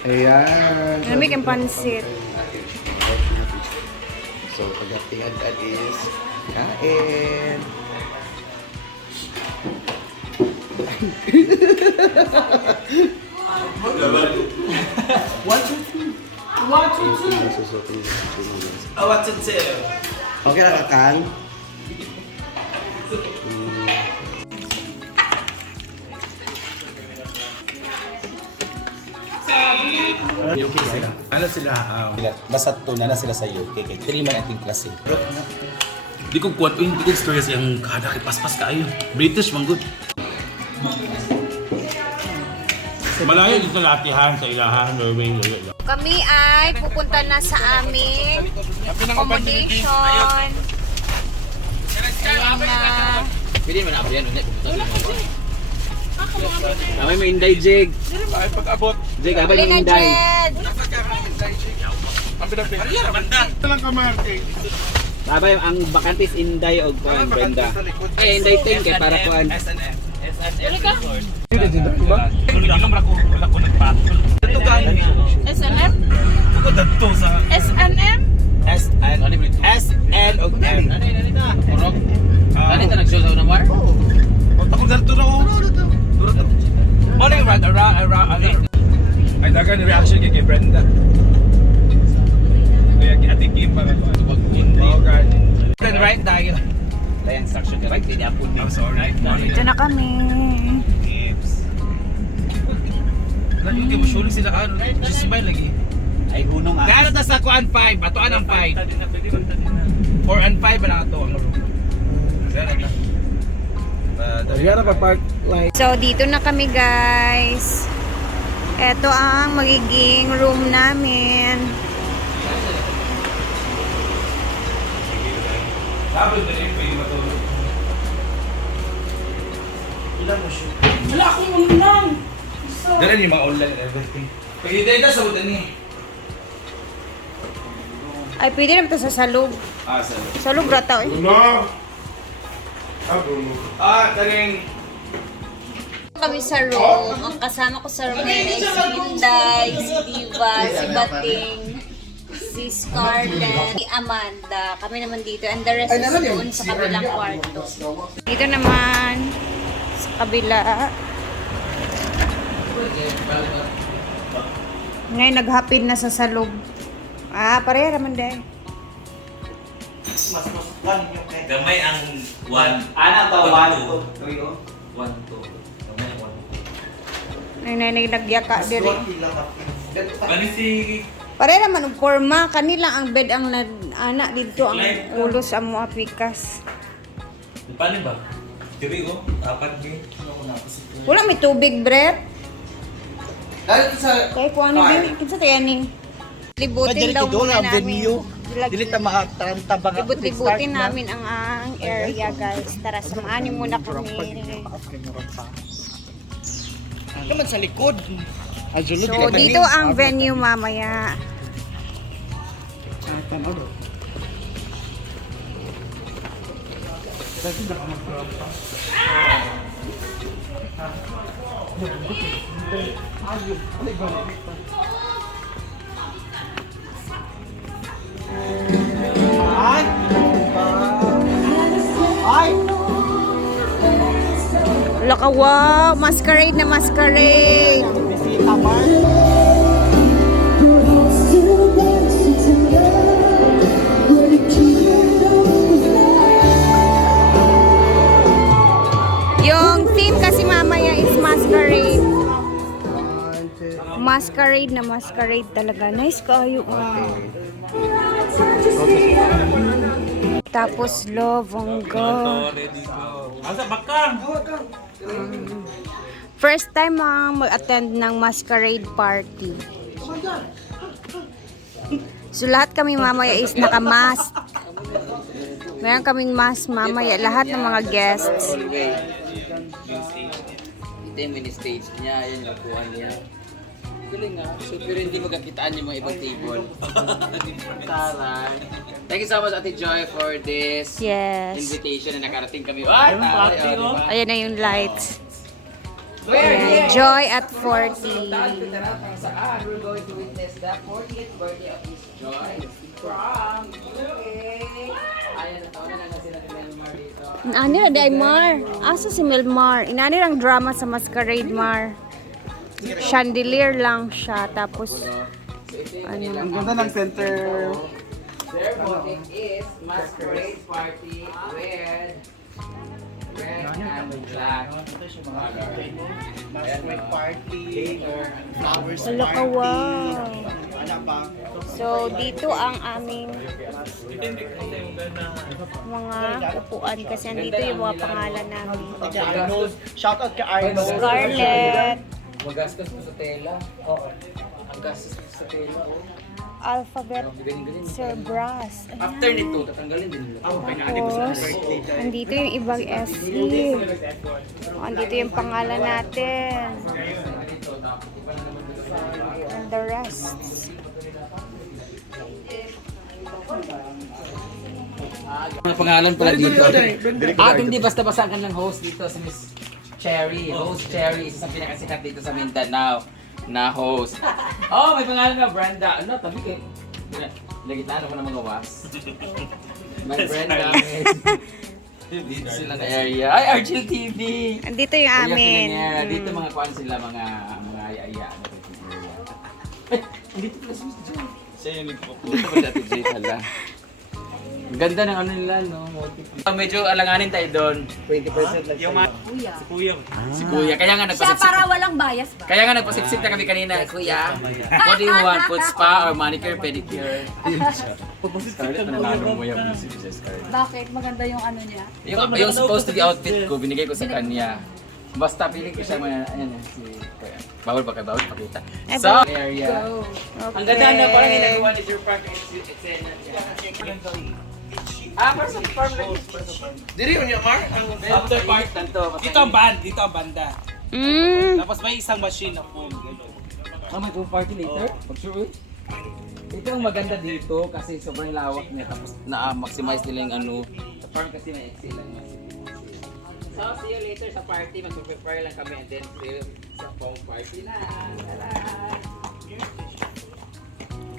Ayan. Lamig ang pansit. So, pagdating agad is kain. Susutin Oh, what's it to? Okay na kakang? UK sila. Ano sila? Um, Sila, basta tuna na sila sa UK. Kaya 3 man ating klase. di ko kuwan ko yung di ko story sa yung kada kay paspas kaayo. British man good. Malayo dito latihan sa ilahan, Norway, Norway. Kami ay pupunta na sa aming accommodation. Ayan na. Pwede man ako yan. Ulit. Amay mo inday, Jig. Ay, pag-abot. Jig, abay mo inday. Ang kamarte. Abay, ang bakantis inday o kuan, Brenda. Eh, inday 10 kay para kuan. SNF. SNF Resort. Hindi ka wala ko wala ko nagpatol. SNM? Ako dadto sa SNM? Kami. Tips. Lagi ko surely sila ano, just smile lagi. Ay hunong ah. Kaya na sa kuan 5, atoan ang 5. 4 and 5 na ato ang room. Dara na. Dara pa park So, dito na kami guys. Ito ang magiging room namin. Sabi na rin pwede matulog. Ilan mo siya? Wala akong unang. Dala niyo mga online and everything. Pwede na sa utan niya. Ay, pwede naman ito sa salog. Ah, sa Salog rata eh. Ah, taring. Kami sa room. Ang kasama ko sa room ay si Inday, si Diva, si Bating, si Scarlett, si Amanda. Kami naman dito. And the rest is doon sa kabilang kwarto. Dito naman kabila. Ngayon naghapid na sa salog. Ah, pareha naman dahil. Gamay ang 1. Ana to 1, 1 2 1, 2. Gamay ang 1. Nanay nagyaka diri. Bali si... Pareha naman og forma kanila ang bed ang nag ana dito ang ulo sa mo apikas. Paano ba? Diri ko, apat ni. Wala may tubig, Brett. Dahil sa... Kaya kung ano din, kinsa tayo ni? Libutin daw muna namin. Dili ta makataranta ba Libut-libutin namin ang, ang area, guys. Tara, samahan niyo muna kami. Naman sa likod. So, dito ang venue mamaya. Wala ka, wow! Masquerade na masquerade! Yung Masquerade na masquerade talaga. Nice kayo. ah. Tapos love, ang God. Asa bakang? First time ang mag-attend ng masquerade party. So lahat kami mamaya is naka-mask. Meron kaming mask mamaya, lahat ng mga guests. Ito yung mini-stage niya, yan yung upuan niya. Galing nga. So, pero hindi magkakitaan yung mga ibang table. Taray. Thank you so much, Ate Joy, for this Yes. invitation na nakarating kami. Ay, taray. oh, diba? Ayan na yung lights. Ayan, Joy at 40. Saan ko na pang saan? We're going to witness the 40th birthday of Miss Joy from UK. Ayan, natawa na lang sila ni Melmar dito. Ano na day Mar? Asa si Melmar? Inani ang drama sa Masquerade Mar. Chandelier lang siya tapos ano Ang ganda ng center. Their topic is masquerade party with red and black color. Masquerade party. Flowers Wala ka wow. So dito ang aming mga upuan kasi andito yung mga pangalan namin. Shout out kay Arnold. Scarlett, Magastos mo sa tela. Oo. Ang gastos mo sa tela. oh. Alphabet. Sir Brass. Ayan. After nito, tatanggalin din nila. Tapos, andito yung ibang SC. Oh, andito yung pangalan natin. And the rest. Mga pangalan pala dito. At hindi basta-basta ang kanilang host dito si Miss Cherry. Host Cherry, isa sa pinakasikat dito sa Mindanao na host. Oh, may pangalan nga Brenda. Ano, tabi kay... Lagi tayo mo na mga was. May Brenda. Dito sila na area. Ay, Argel TV! Andito yung amin. Kilinera. Mm. Dito mga kuan sila, mga mga ayaya. Ay, dito pala si Miss. Siya yung Dito ba dati Jay pala? Ang ganda ng ano nila, no? Ah, Medyo alanganin tayo doon. 20% lang Yung sa'yo. Si Kuya. Si Kuya. Kaya nga Siya nagpasipsip. para walang bias ba? Kaya nga nagpasipsip na kami kanina. Kuya, what do you want? Foot spa or manicure, pedicure? Scarlett, nanalo mo yung si Scarlett. Bakit? Maganda yung ano niya. Yung, yung supposed to be outfit ko, binigay ko sa kanya. Basta piling ko siya mga, ayan, si Kuya. Bawal ba kayo? Bawal pakita. So, area. Ang ganda na parang ginagawa ni Sir Park yung eksena niya. Ah, para sa farm lang. Diri yun yung Mar? After part tanto. Dito ang band, dito ang banda. Mm. Tapos may isang machine na phone. Ah, may party later? Pag sure. Ito ang maganda dito kasi sobrang lawak niya tapos na-maximize nila yung ano. Sa farm kasi may excel lang So, see you later sa party. Mag-prepare lang kami and then sa foam party na. Tara!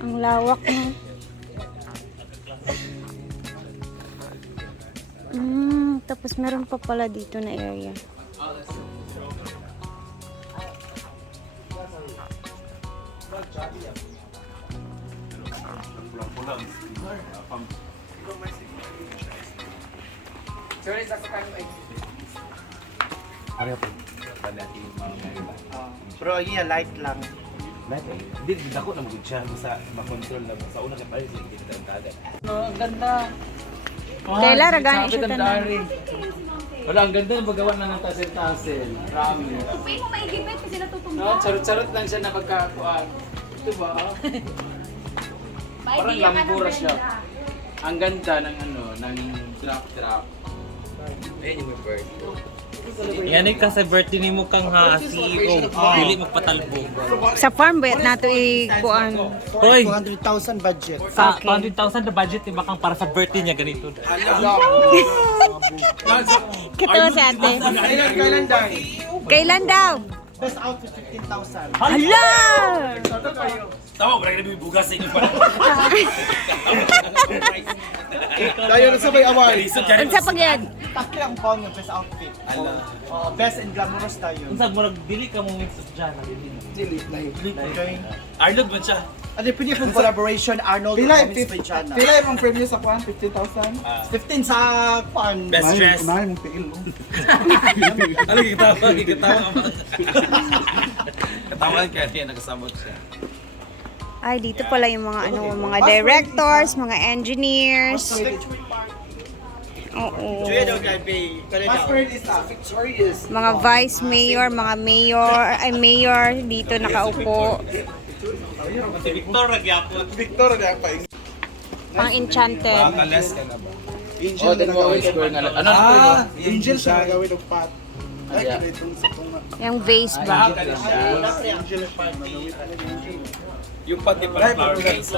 Ang lawak no. Mm, tapos meron pa pala dito na area. Pero yun, light lang. Hindi, dako na magod siya. Sa makontrol lang. Sa una ka pa rin, hindi kita ang kagat. Oh, ang ganda. Kailan ragani siya ang tanan? Wala, ang ganda yung paggawa na ng tasil-tasil. Rami. Pay mo maigipit kasi natutungga. No, charot-charot lang siya na pagkakuan. Ito ba? Parang lambura siya. Ang ganda ng ano, ng drop-drop. Ayun yung bird. Yan ay kasi birthday ni mo kang ha, CEO. Dili magpatalbo. Sa farm ba nato ikuan? Hoy, 200,000 budget. sa Okay. 200,000 na budget, iba kang para sa birthday niya ganito. Kito si ate. Kailan dahil? Kailan daw? Best outfit 15,000. Hala! Tama, wala ka na bugas sa inyo pa. Tayo na sabay award. Isog ka rin. Unsa pag yan? Tatlo ang pang yung best outfit. Oh, best and glamorous tayo. Unsa mo dili ka mo mix sa dyan. Okay. Arnold man siya. Ano pwede pong collaboration Arnold Pila Gomez Pejana. Pila yung premium sa kwan? 15,000? 15 sa kwan. Best dress. Kumain mong piil. Ano kikitawa? Kikitawa. Katawan ka niya, nakasamot siya. Ay, dito pala yung mga ano, mga directors, mga engineers. Oo. Mga vice mayor, mga mayor, ay mayor dito nakaupo. Victor, di ako pa. Pang enchanted. Ka na? Oh, mo square nga. Ano Ah, Angel siya gawin ng pat. Ay, Yeah. itong sa tunga. Yung vase ba? Angel. Magawin talaga angel. Yung pati pala flowers.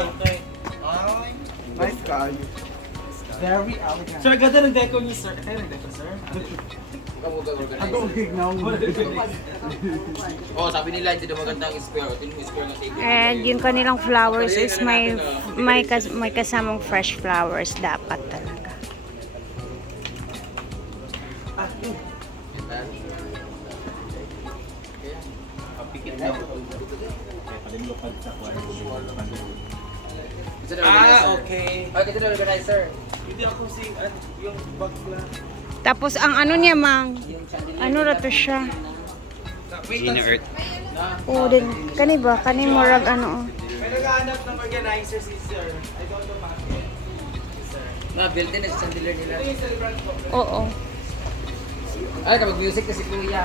Nice kayo. Very elegant. Sir, ganda ng deco niyo, sir. Kaya ng deco, sir? Ako hignaw mo. Oh, sabi nila hindi daw maganda ang square. Tingnan mo square ng table. And yung kanilang flowers is may may kas, may kasamang fresh flowers dapat talaga. Ah, okay. Oh, dito na organizer. Hindi ako si, ano, yung bakla. Tapos ang ano niya mang ano ra to siya? Gina Earth. Oh, din kani ba kani murag ano? oh. May naghahanap ng organizer si sir. I don't know bakit. Na built in sa chandelier nila. Oo. Ay, kapag music kasi kuya.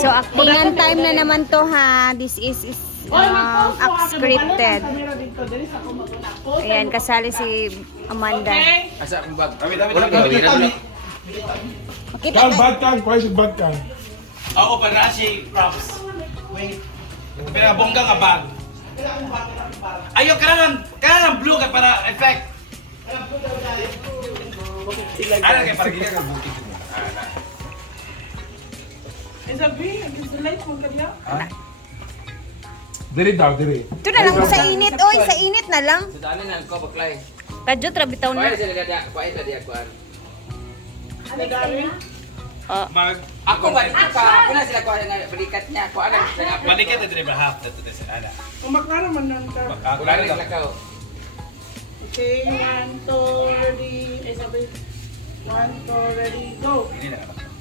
So actingan time na naman to ha. This is is um, scripted. Ayan, kasali si Amanda. Asa akong bag? Kami, kami, Wala kami, ba? kami, Wala kami. Makita Kan, ka. bad kan. Price bad kan. Oo, para si props. Wait. Pero bongga nga bag. Ayo, kailangan, kailangan blue ka para effect. Ano kaya para gina ka buti. Diri daw, diri. Ito na lang sa init. Oy, sa init na lang. Sa dami na ko baklay. Kadyo trabitaw Kuya na. sila gada, kuya sila di akuan. Mag, Ako ba dito ka? Ako na sila kuha nga balikat niya. Kuha na sila nga. balikan na din ba half na ito na sa ana. Kumaklara man lang ka. Kuha lang na sila ka. Okay, one, two, ready. Eh, sabi. One, two, ready, go. Hindi na naman.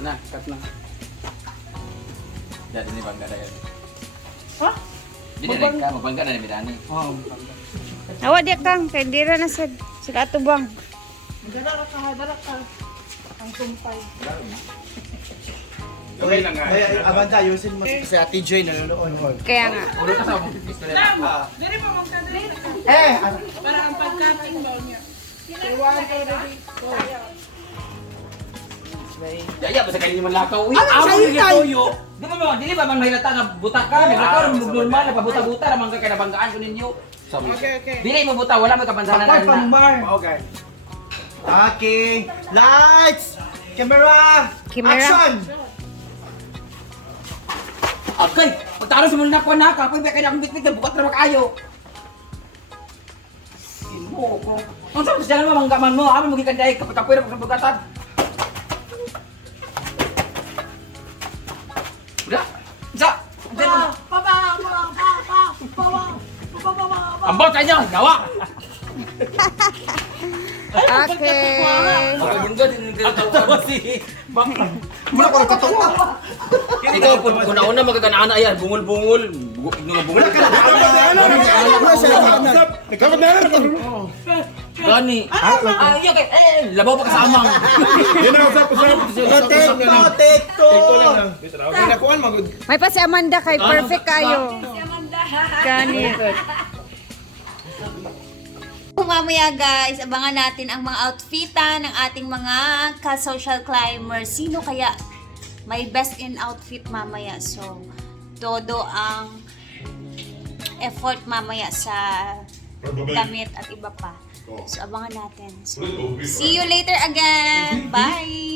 Na, cut na. Dati ni bangga na yan. Ha? Hindi na ka, mabangga na ni Midani. Awa di kang kay dira na sad. Sila atubang. Dara ka, dara ka. Ang sumpay. Gawin lang nga. Ay, Amanda, ayusin mo. Si Ate Joy nanonood. Kaya nga. Ulo ka sa akong pistol na. Eh, ano? Yaya ba sa kanina man lakaw? Uy, amo ni Toyo. Di ba ba, dili ba man mahilata na buta ka? Naglakaw ra normal na pabuta-buta ra man ka kay nabanggaan ko ninyo. Okay, okay. Dili mo buta, wala may kapansanan Apart from na. Mar. Okay. Okay. Lights! Camera! Camera. Action! Okay, pagtaro sa muna ko na, kapoy ba kaya akong bitbit na bukat na makayo. Imo ko. Ang sarap sa mo manggaman mo, amin mo gikanday kapag kapoy na sa Ambot sa inyo, gawa! Okay. Yung ganda si Muna ko nagkatawa. Ikaw, kung kung nauna magaganaan yan, bungol-bungol. Bu- Nga bungol. Dapat na. Gani. Ah, iya kay, eh, labaw pa kasamang. Yan ang usap, usap. To! Pinakuan, magod. May pa si Amanda kay perfect kayo. Kani. Mamaya guys, abangan natin ang mga outfitan ng ating mga ka-social climbers. Sino kaya may best in outfit mamaya? So, todo ang effort mamaya sa damit at iba pa. So, abangan natin. So, see you later again. Bye!